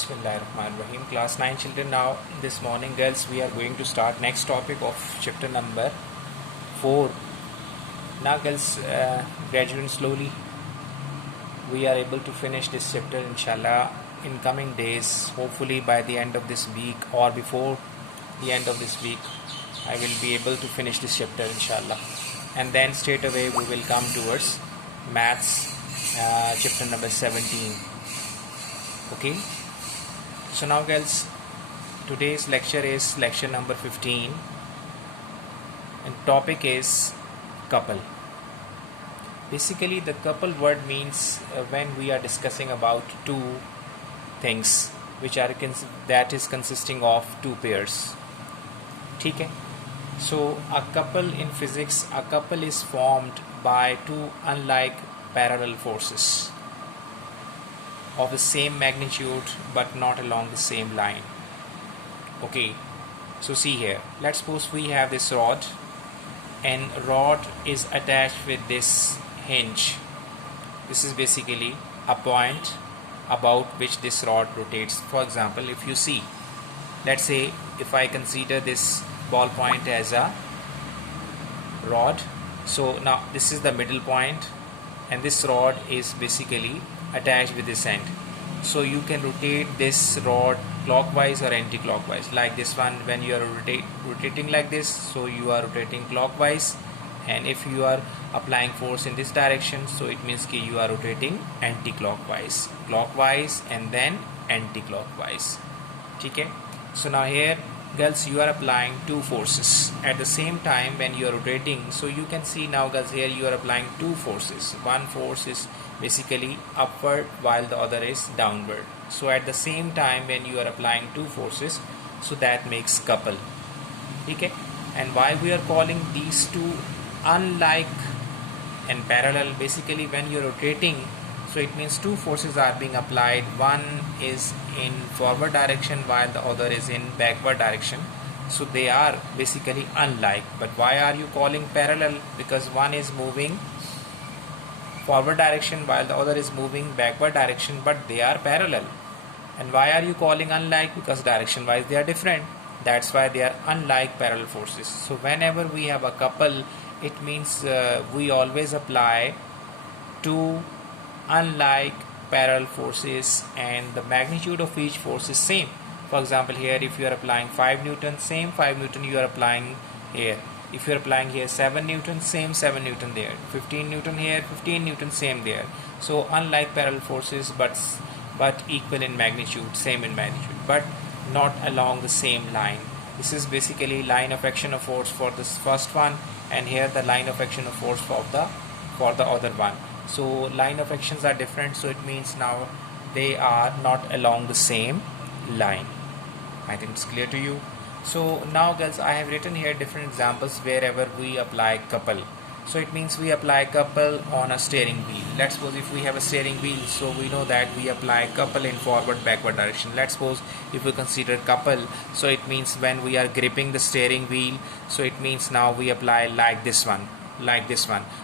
Bismillahirrahmanirrahim. Class 9 children, now this morning girls we are going to start next topic of chapter number 4. Now girls, gradually and slowly we are able to finish this chapter inshallah in coming days. Hopefully by the end of this week or before the end of this week I will be able to finish this chapter inshallah, and then straight away we will come towards maths chapter number 17. Okay, so now girls, today's lecture is lecture number 15 and topic is couple. Basically the couple word means when we are discussing about two things which are that is consisting of two pairs. ठीक है? So a couple in physics, a couple is formed by two unlike parallel forces of the same magnitude but not along the same line. Okay, so see here, let's suppose we have this rod and rod is attached with this hinge. This is basically a point about which this rod rotates. For example, if you see, let's say if I consider this ball point as a rod, so now this is the middle point and this rod is basically attached with this end. So you can rotate this rod clockwise or anti-clockwise. Like this one, when you are rotating like this, so you are rotating clockwise, and if you are applying force in this direction, so it means that you are rotating anti-clockwise, clockwise and then anti-clockwise. Okay, so now here girls, you are applying two forces at the same time when you are rotating. So you can see now girls, here you are applying two forces. One force is basically upward while the other is downward. So at the same time when you are applying two forces, so that makes couple. Okay, and why we are calling these two unlike and parallel? Basically when you are rotating, so it means two forces are being applied. One is in forward direction while the other is in backward direction. So they are basically unlike. But why are you calling parallel? Because one is moving forward direction while the other is moving backward direction, but they are parallel. And why are you calling unlike? Because direction wise they are different. That's why they are unlike parallel forces. So whenever we have a couple, it means we always apply two unlike parallel forces and the magnitude of each force is same. For example, here if you are applying 5 Newton, same 5 Newton you are applying here. If you are applying here 7 Newton, same 7 Newton there. 15 Newton here, 15 Newton same there. So unlike parallel forces but equal in magnitude, same in magnitude, but not along the same line. This is basically line of action of force for this first one, and here the line of action of force for the other one. So line of actions are different, so it means now they are not along the same line. I think it's clear to you. So now girls, I have written here different examples wherever we apply couple. So it means we apply couple on a steering wheel. Let's suppose if we have a steering wheel, so we know that we apply couple in forward backward direction. Let's suppose if we consider couple, so it means when we are gripping the steering wheel, so it means now we apply like this one.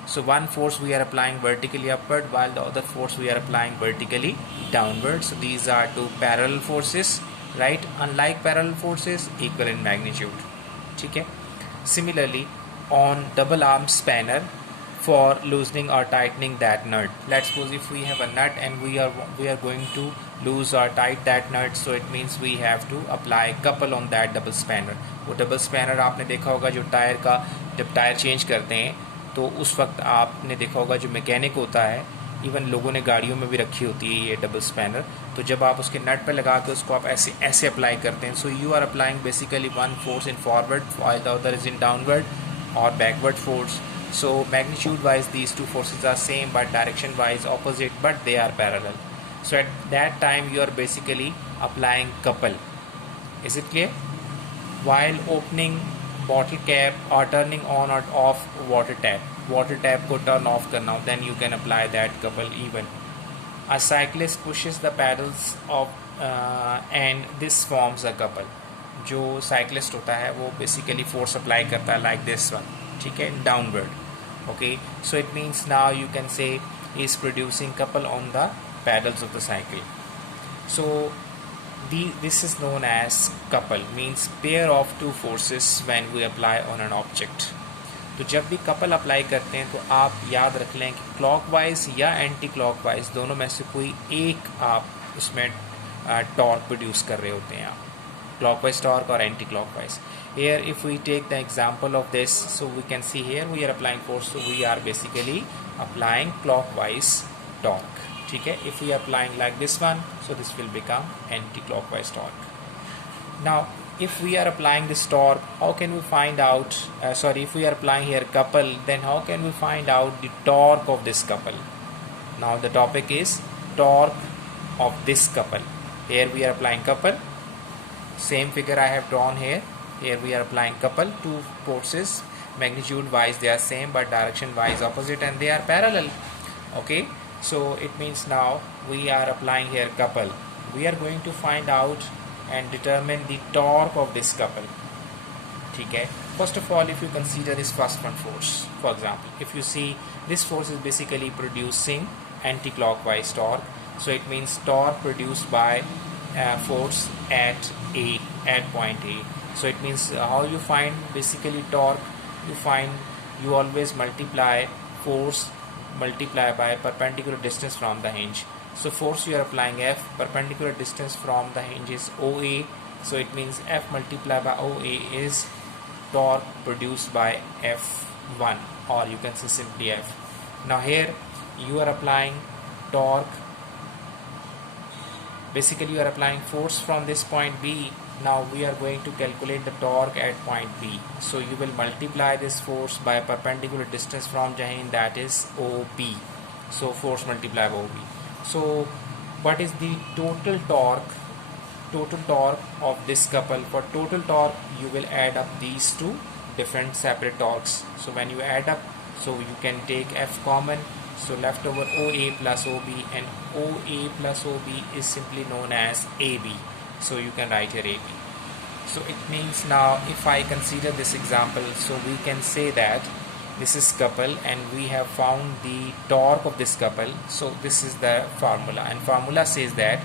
So one force we are applying vertically upward while the other force we are applying vertically downward. So these are two parallel forces, right? Unlike parallel forces, equal in magnitude. Okay. Similarly, on double arm spanner for loosening or tightening that nut. Let's suppose if we have a nut and we are going to lose or tight that nut, so it means we have to apply couple on that double spanner. वो double spanner आपने देखा होगा जो tyre का, जब tyre change करते हैं तो उस वक्त आपने देखा होगा जो मैकेनिक होता है, इवन लोगों ने गाड़ियों में भी रखी होती है ये डबल स्पैनर, तो जब आप उसके नट पे लगा के उसको आप ऐसे अप्लाई करते हैं. So you are applying basically one force in forward while the other is in downward or backward force. So magnitude wise these two forces are same but direction wise opposite, but they are parallel. So at that time you are basically applying couple. Is it clear? While opening bottle cap or turning on or off water tap को turn off करना हो, then you can apply that couple even. A cyclist pushes the pedals of and this forms a couple. जो cyclist होता है वो basically force apply करता है like this one, ठीक है, downward. Okay, so it means now you can say is producing couple on the pedals of the cycle. So this is known as couple, means pair of two forces when we apply on an object. तो जब भी couple apply करते हैं तो आप याद रख लें कि क्लॉकवाइज या एंटी क्लॉकवाइज दोनों में से कोई एक आप उसमें टॉर्क प्रोड्यूस कर रहे होते हैं आप, clockwise torque or anti-clockwise. Here if we take the example of this, so we can see here we are applying force, so we are basically applying clockwise torque. ठीक है, if we are applying like this one, so this will become anti-clockwise torque. Now if we are applying this torque, how can we find out, if we are applying here couple, then how can we find out the torque of this couple? Now the topic is torque of this couple. Here we are applying couple, same figure I have drawn here. Here we are applying couple, two forces, magnitude wise they are same but direction wise opposite, and they are parallel. Okay, so it means now we are applying here couple. We are going to find out and determine the torque of this couple. Okay, first of all, if you consider this first one force, for example, if you see this force is basically producing anti-clockwise torque, so it means torque produced by force at point A. So it means how you find basically torque, you always multiply force multiply by perpendicular distance from the hinge. So force you are applying F, perpendicular distance from the hinge is OA, so it means F multiplied by OA is torque produced by F1, or you can say simply F. Now here you are applying torque, basically you are applying force from this point B. Now we are going to calculate the torque at point B. So you will multiply this force by perpendicular distance from Jahin, that is OB. So force multiplied by OB. So what is the total torque? Total torque of this couple. For total torque you will add up these two different separate torques. So when you add up, so you can take F common. So left over OA plus OB, and OA plus OB is simply known as AB. So you can write here AB. So it means now if I consider this example, so we can say that this is couple and we have found the torque of this couple. So this is the formula, and formula says that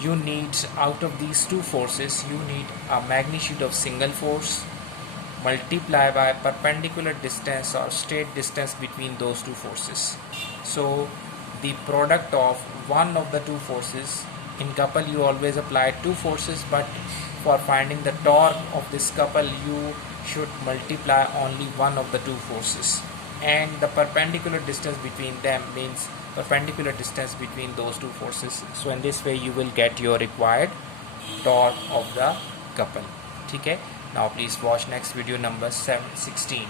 you need, out of these two forces, you need a magnitude of single force multiply by perpendicular distance or straight distance between those two forces. So the product of one of the two forces, in couple you always apply two forces, but for finding the torque of this couple you should multiply only one of the two forces, and the perpendicular distance between them means perpendicular distance between those two forces. So in this way you will get your required torque of the couple. Okay, now please watch next video number 16.